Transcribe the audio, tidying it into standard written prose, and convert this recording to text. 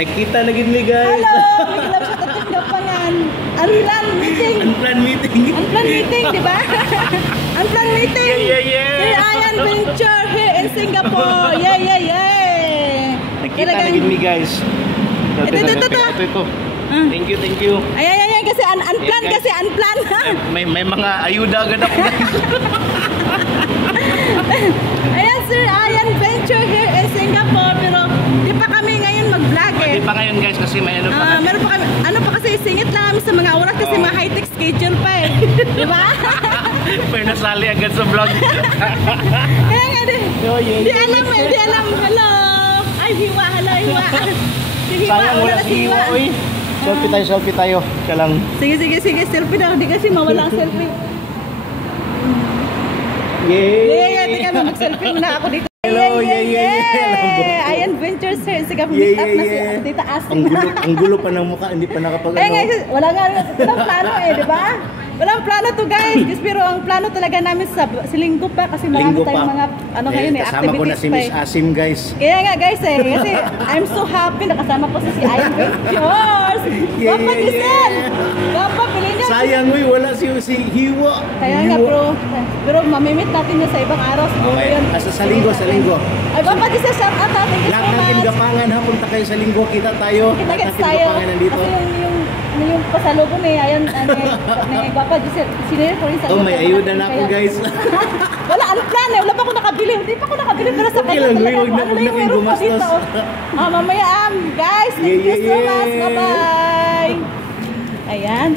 Nakita na gid mi guys. Hello, bigla sa tatagapangan. Unplanned meeting. Unplanned meeting. Unplanned meeting, di ba? Unplanned meeting. Yeah. Sir Ian Venture here in Singapore. Yeah. Nakita na gid mi guys. Ito. Thank you. Ay, kasi unplanned kasi unplanned. May mga ayuda agad ako guys. Ayan, Sir Ian Venture here in Singapore, pero di pa kami ngayon mag-vlog eh. Di pa ngayon guys kasi may ano pa. Meron pa kami, ano pa kasi singit lang kami sa mga oras kasi mga high-tech schedule pa eh. Di ba? Pero nasali agad sa vlog. Kaya nga di alam. Hello. Ay, hiwa. Sayang wala si hiwa. Uy. Selfie tayo. Siya lang. Sige, selfie daw. Di kasi mawala ang selfie. Yay! Teka, mag-selfie muna ako dito. Hello, yeah. Ayan, Ventures here. Sige, meet up na si Tita Asing. Ang gulo pa ng mukha, hindi pa nakapag walang plano di ba? Walang plano to guys. Pero ang plano talaga namin sa linggo pa kasi marami tayong mga ngayon kasama ko na si Miss Asim guys. Kaya nga guys kasi I'm so happy nakasama ko si Ian Ventures. Papa Giselle. Papa Pilingan. Sayang wala si Hiwa. Kaya nga pero mamimit natin na sa ibang araw siguro yun. Sa linggo. Ay Papa Giselle, shout out natin. Lahat natin gapangan ha, punta kayo sa linggo, kita tayo. Kita tayo. Kasi yung pasalubong ayan Papa Giselle, sinare ko rin sa may ayuda na ako guys. Wala wala pa ako nakabili. Hindi pa ako nakabili pero sa kanya talaga. Huwag na gumastos. Mamaya guys, thank you so much. Bye-bye. Ayan.